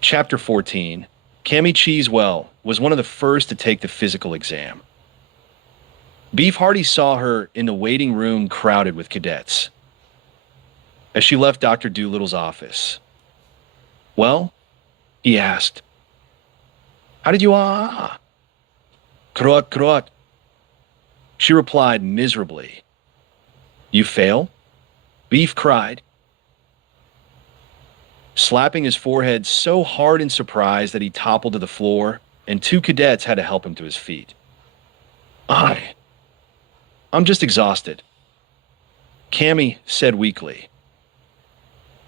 Chapter 14. Cammy Cheesewell was one of the first to take the physical exam. Beef Hardy saw her in the waiting room crowded with cadets. As she left Dr. Doolittle's office. "Well?" he asked. "How did you Krot, krot." She replied miserably. "You fail?" Beef cried, slapping his forehead so hard in surprise that he toppled to the floor, and two cadets had to help him to his feet. I'm just exhausted," Cammy said weakly.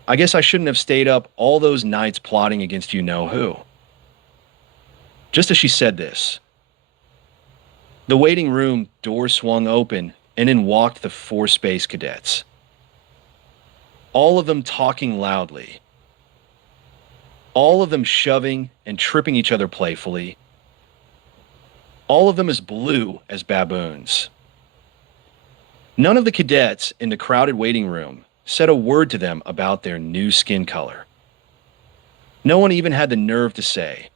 "I guess I shouldn't have stayed up all those nights plotting against you-know-who." Just as she said this, the waiting room door swung open, and in walked the four space cadets. All of them talking loudly. All of them shoving and tripping each other playfully. All of them as blue as baboons. None of the cadets in the crowded waiting room said a word to them about their new skin color. No one even had the nerve to say,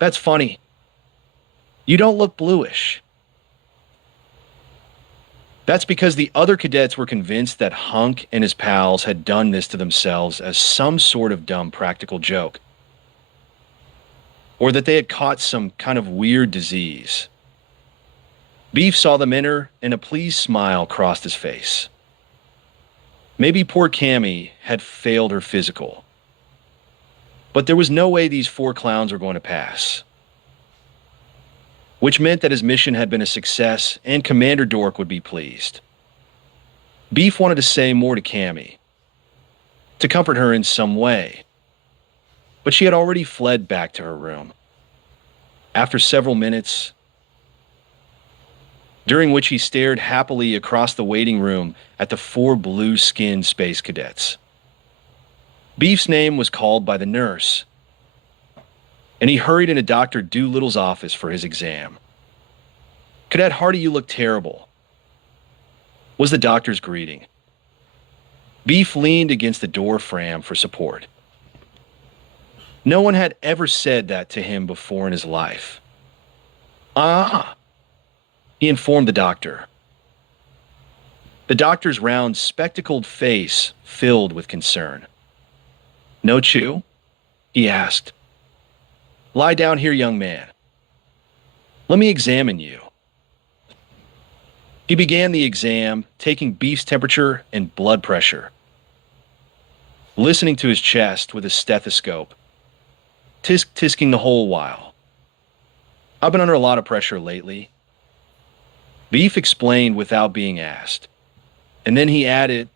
"That's funny. You don't look bluish." That's because the other cadets were convinced that Hunk and his pals had done this to themselves as some sort of dumb practical joke, or that they had caught some kind of weird disease. Beef saw them enter, and a pleased smile crossed his face. Maybe poor Cammy had failed her physical, but there was no way these four clowns were going to pass. Which meant that his mission had been a success and Commander Dork would be pleased. Beef wanted to say more to Cammy, to comfort her in some way, but she had already fled back to her room. After several minutes, during which he stared happily across the waiting room at the four blue-skinned space cadets. Beef's name was called by the nurse, and he hurried into Dr. Doolittle's office for his exam. "Cadet Hardy, you look terrible," was the doctor's greeting. Beef leaned against the door frame for support. No one had ever said that to him before in his life. He informed the doctor. The doctor's round, spectacled face filled with concern. "No chew?" he asked. "Lie down here, young man. Let me examine you." He began the exam, taking Beef's temperature and blood pressure, listening to his chest with a stethoscope, tisking the whole while. "I've been under a lot of pressure lately," Beef explained without being asked, and then he added,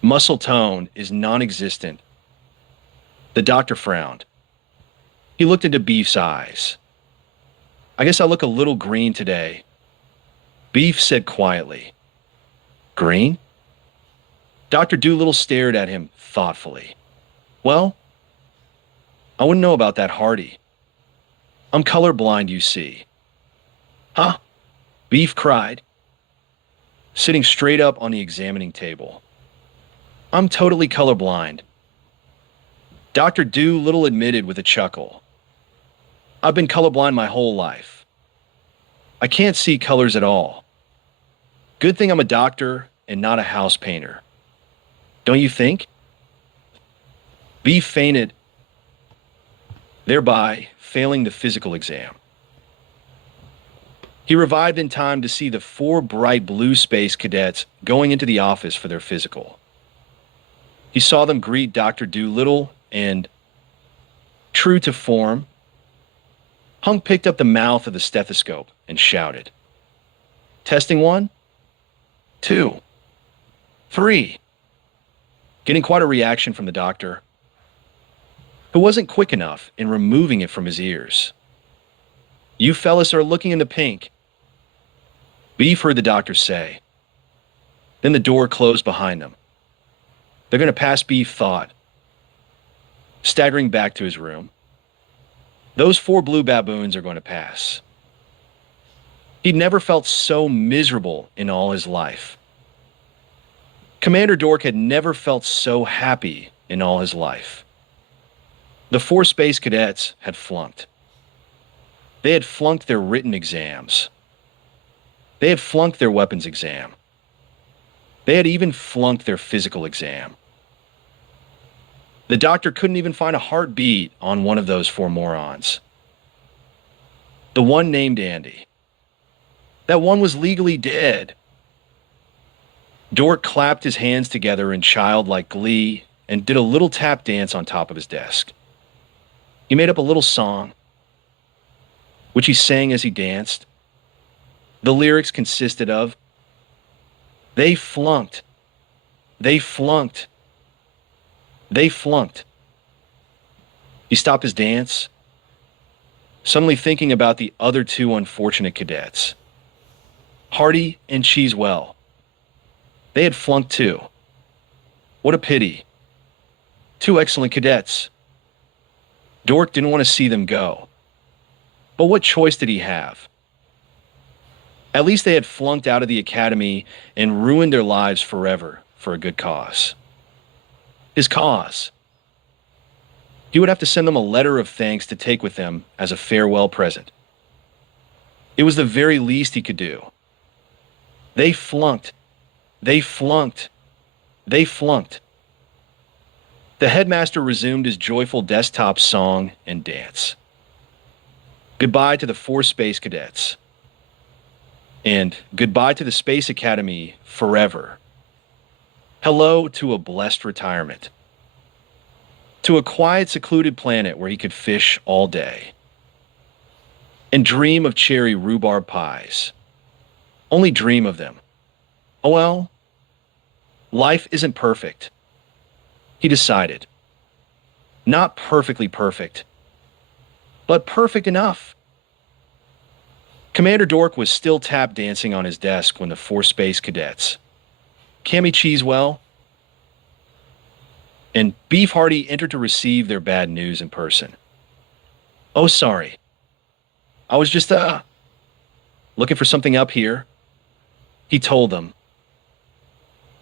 Muscle tone is non-existent." The doctor frowned. He looked into Beef's eyes. "I guess I look a little green today," Beef said quietly. "Green?" Dr. Doolittle stared at him thoughtfully. "Well, I wouldn't know about that, Hardy. I'm colorblind, you see." "Huh?" Beef cried, sitting straight up on the examining table. "I'm totally colorblind," Dr. Doolittle admitted with a chuckle. "I've been colorblind my whole life. I can't see colors at all. Good thing I'm a doctor and not a house painter. Don't you think?" Beef fainted, thereby failing the physical exam. He revived in time to see the four bright blue space cadets going into the office for their physical. He saw them greet Dr. Doolittle and, true to form, Hunk picked up the mouth of the stethoscope and shouted, "Testing 1, 2, 3. Getting quite a reaction from the doctor, who wasn't quick enough in removing it from his ears. "You fellas are looking in the pink," Beef heard the doctor say. Then the door closed behind them. "They're going to pass," Beef thought, staggering back to his room. "Those four blue baboons are going to pass." He'd never felt so miserable in all his life. Commander Dork had never felt so happy in all his life. The 4 space cadets had flunked. They had flunked their written exams. They had flunked their weapons exam. They had even flunked their physical exam. The doctor couldn't even find a heartbeat on one of those 4 morons. The one named Andy. That one was legally dead. Dork clapped his hands together in childlike glee and did a little tap dance on top of his desk. He made up a little song, which he sang as he danced. The lyrics consisted of, "They flunked. They flunked. They flunked." He stopped his dance, suddenly thinking about the other 2 unfortunate cadets, Hardy and Cheesewell. They had flunked too. What a pity. 2 excellent cadets. Dork didn't want to see them go. But what choice did he have? At least they had flunked out of the academy and ruined their lives forever for a good cause. His cause. He would have to send them a letter of thanks to take with them as a farewell present. It was the very least he could do. They flunked. They flunked. They flunked. The headmaster resumed his joyful desktop song and dance. Goodbye to the 4 space cadets. And goodbye to the Space Academy forever. Hello to a blessed retirement. To a quiet, secluded planet where he could fish all day. And dream of cherry rhubarb pies. Only dream of them. Oh well, life isn't perfect. He decided. Not perfectly perfect, but perfect enough. Commander Dork was still tap dancing on his desk when the 4 space cadets, Cammy Cheesewell and Beef Hardy, entered to receive their bad news in person. "Oh, sorry. I was just, looking for something up here," he told them.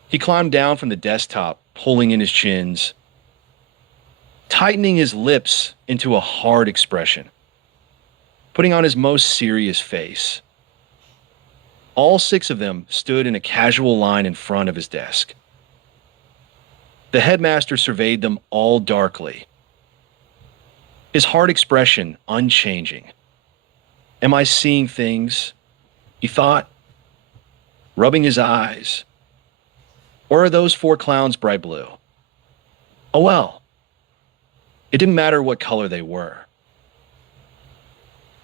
He climbed down from the desktop, pulling in his chins, tightening his lips into a hard expression, putting on his most serious face. All 6 of them stood in a casual line in front of his desk. The headmaster surveyed them all darkly, his hard expression unchanging. "Am I seeing things?" he thought, rubbing his eyes. "Or are those 4 clowns bright blue? Oh well, it didn't matter what color they were.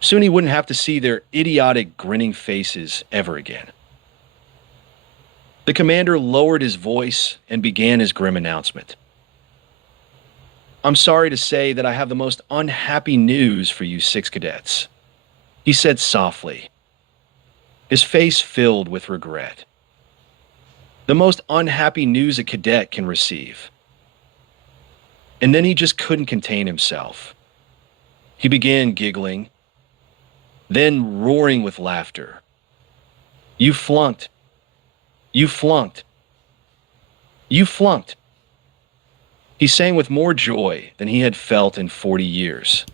Soon he wouldn't have to see their idiotic, grinning faces ever again." The commander lowered his voice and began his grim announcement. "I'm sorry to say that I have the most unhappy news for you 6 cadets," he said softly, his face filled with regret. "The most unhappy news a cadet can receive." And then he just couldn't contain himself. He began giggling, then roaring with laughter. "You flunked. You flunked. You flunked." He sang with more joy than he had felt in 40 years.